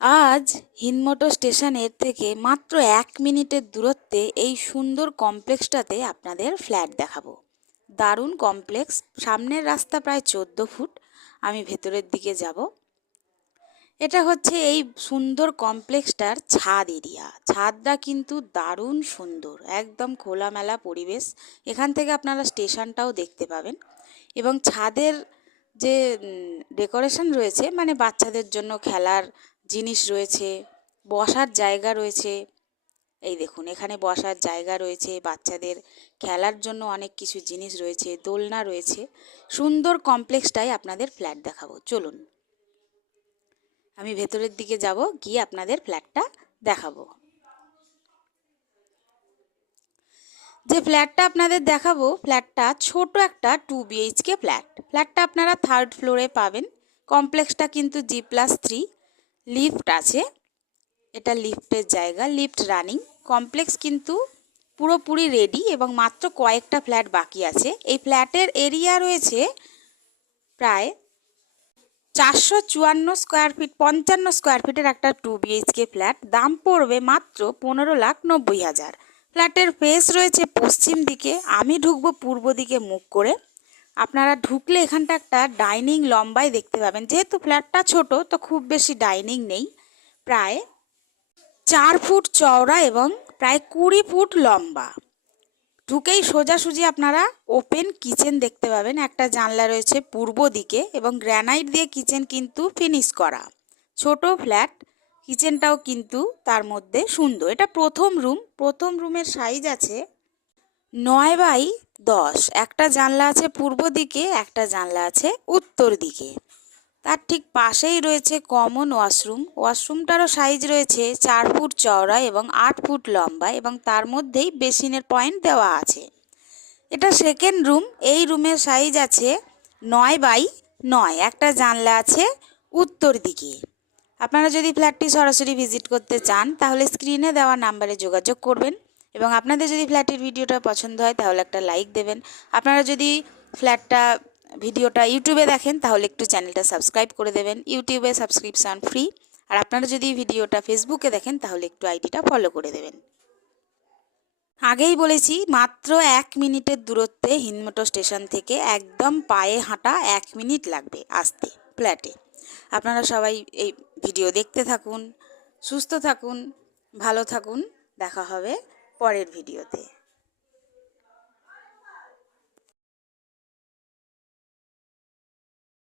আজ হিন্দমোটর স্টেশনের থেকে মাত্র 1 মিনিটের দূরত্বে এই সুন্দর কমপ্লেক্সটাতে আপনাদের ফ্ল্যাট দেখাবো। দারুণ কমপ্লেক্স, সামনের রাস্তা প্রায় 14 ফুট। আমি ভেতরের দিকে যাব। এটা হচ্ছে এই সুন্দর কমপ্লেক্সটার ছাদ এরিয়া। ছাদটা কিন্তু দারুণ সুন্দর, একদম খোলামেলা পরিবেশ। এখান থেকে আপনারা স্টেশনটাও দেখতে পাবেন। এবং ছাদের যে ডেকোরেশন রয়েছে, মানে বাচ্চাদের জন্য খেলার জিনিস রয়েছে, বসার জায়গা রয়েছে। এই দেখুন, এখানে বসার জায়গা রয়েছে, বাচ্চাদের খেলার জন্য অনেক কিছু জিনিস রয়েছে, দোলনা রয়েছে। সুন্দর কমপ্লেক্সটাই আপনাদের ফ্ল্যাট দেখাবো, চলুন। আমি ভেতরের দিকে যাব, গিয়ে আপনাদের ফ্ল্যাটটা দেখাবো। যে ফ্ল্যাটটা আপনাদের দেখাবো, ফ্ল্যাটটা ছোট একটা 2 BHK ফ্ল্যাট। ফ্ল্যাটটা আপনারা 3rd ফ্লোরে পাবেন। কমপ্লেক্সটা কিন্তু G+3, লিফট আছে। এটা লিফটের জায়গা, লিফট রানিং। কমপ্লেক্স কিন্তু পুরোপুরি রেডি এবং মাত্র কয়েকটা ফ্ল্যাট বাকি আছে। এই ফ্ল্যাটের এরিয়া রয়েছে প্রায় 454 স্কোয়ার ফিট, 55 স্কোয়ার ফিটের একটা 2 BHK ফ্ল্যাট। দাম পড়বে মাত্র 15,90,000। ফ্ল্যাটের ফেস রয়েছে পশ্চিম দিকে, আমি ঢুকবো পূর্ব দিকে মুখ করে। আপনারা ঢুকলে এখানটা একটা ডাইনিং লম্বায় দেখতে পাবেন। যেহেতু ফ্ল্যাটটা ছোট, তো খুব বেশি ডাইনিং নেই। প্রায় 4 ফুট চওড়া এবং প্রায় 20 ফুট লম্বা। ঢুকেই সোজাসুজি আপনারা ওপেন কিচেন দেখতে পাবেন। একটা জানলা রয়েছে পূর্ব দিকে এবং গ্রানাইট দিয়ে কিচেন কিন্তু ফিনিশ করা। ছোট ফ্ল্যাট, কিচেনটাও কিন্তু তার মধ্যে সুন্দর। এটা প্রথম রুম। প্রথম রুমের সাইজ আছে 9x10। একটা জানলা আছে পূর্ব দিকে, একটা জানলা আছে উত্তর দিকে। তার ঠিক পাশেই রয়েছে কমন ওয়াশরুম। ওয়াশরুমটারও সাইজ রয়েছে 4 ফুট চওড়া এবং 8 ফুট লম্বা এবং তার মধ্যেই বেসিনের পয়েন্ট দেওয়া আছে। এটা সেকেন্ড রুম। এই রুমের সাইজ আছে 9x9। একটা জানলা আছে উত্তর দিকে। আপনারা যদি ফ্ল্যাটটি সরাসরি ভিজিট করতে চান তাহলে স্ক্রিনে দেওয়া নাম্বারে যোগাযোগ করবেন এবং আপনাদের যদি ফ্ল্যাটের ভিডিওটা পছন্দ হয় তাহলে একটা লাইক দেবেন। আপনারা যদি ভিডিওটা ইউটিউবে দেখেন তাহলে একটু চ্যানেলটা সাবস্ক্রাইব করে দেবেন। ইউটিউবে সাবস্ক্রিপশন ফ্রি। আর আপনারা যদি ভিডিওটা ফেসবুকে দেখেন তাহলে একটু আইডিটা ফলো করে দেবেন। আগেই বলেছি, মাত্র 1 মিনিটের দূরত্বে হিন্দমোটর স্টেশন থেকে, একদম পায়ে হাঁটা 1 মিনিট লাগবে আসতে ফ্ল্যাটে। আপনারা সবাই এই ভিডিও দেখতে থাকুন, সুস্থ থাকুন, ভালো থাকুন। দেখা হবে পরের ভিডিওতে।